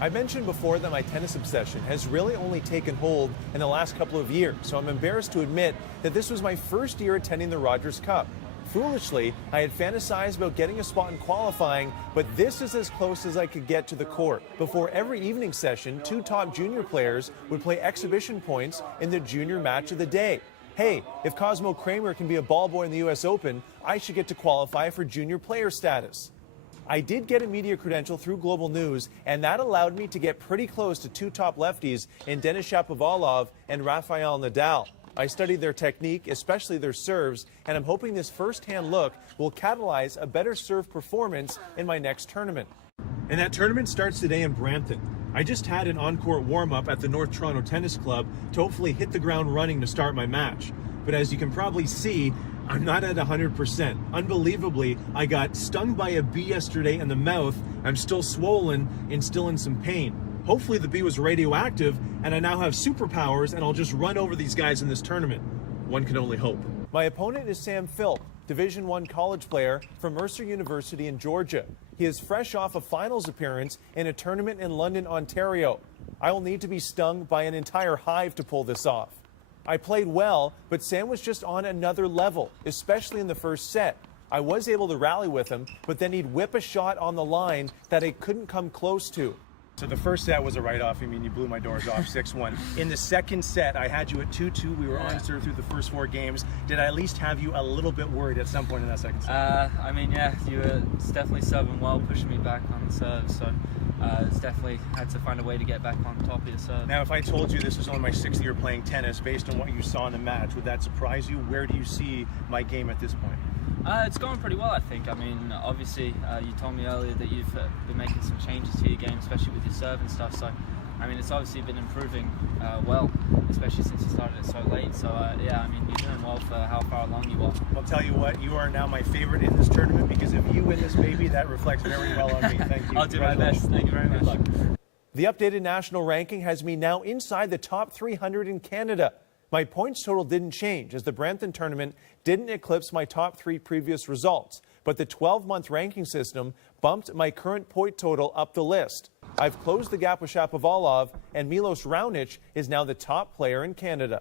I mentioned before that my tennis obsession has really only taken hold in the last couple of years, so I'm embarrassed to admit that this was my first year attending the Rogers Cup. Foolishly, I had fantasized about getting a spot in qualifying, but this is as close as I could get to the court. Before every evening session, two top junior players would play exhibition points in the junior match of the day. Hey, if Cosmo Kramer can be a ball boy in the U.S. Open, I should get to qualify for junior player status. I did get a media credential through Global News, and that allowed me to get pretty close to two top lefties in Denis Shapovalov and Rafael Nadal. I studied their technique, especially their serves, and I'm hoping this first-hand look will catalyze a better serve performance in my next tournament. And that tournament starts today in Brampton. I just had an on-court warm-up at the North Toronto Tennis Club to hopefully hit the ground running to start my match. But as you can probably see, I'm not at 100%. Unbelievably, I got stung by a bee yesterday in the mouth. I'm still swollen and still in some pain. Hopefully the bee was radioactive and I now have superpowers and I'll just run over these guys in this tournament. One can only hope. My opponent is Sam Philp, Division I college player from Mercer University in Georgia. He is fresh off a finals appearance in a tournament in London, Ontario. I will need to be stung by an entire hive to pull this off. I played well, but Sam was just on another level, especially in the first set. I was able to rally with him, but then he'd whip a shot on the line that I couldn't come close to. So the first set was a write-off. I mean, you blew my doors off 6-1. In the second set, I had you at 2-2. We were on serve through the first 4 games. Did I at least have you a little bit worried at some point in that second set? I mean, yeah, you were definitely serving well, pushing me back on the serve. So it's definitely had to find a way to get back on top of your serve. Now, if I told you this was only my 6th year playing tennis, based on what you saw in the match, would that surprise you? Where do you see my game at this point? It's going pretty well, I think. I mean, obviously, you told me earlier that you've been making some changes to your game, especially with your serve and stuff. So, I mean, it's obviously been improving well, especially since you started it so late. So, yeah, I mean, you're doing well for how far along you are. I'll tell you what, you are now my favorite in this tournament because if you win this baby, that reflects very well on me. Thank you. I'll do my best. Thank you very much. Good luck. The updated national ranking has me now inside the top 300 in Canada. My points total didn't change as the Brampton tournament didn't eclipse my top 3 previous results, but the 12-month ranking system bumped my current point total up the list. I've closed the gap with Shapovalov, and Milos Raonic is now the top player in Canada.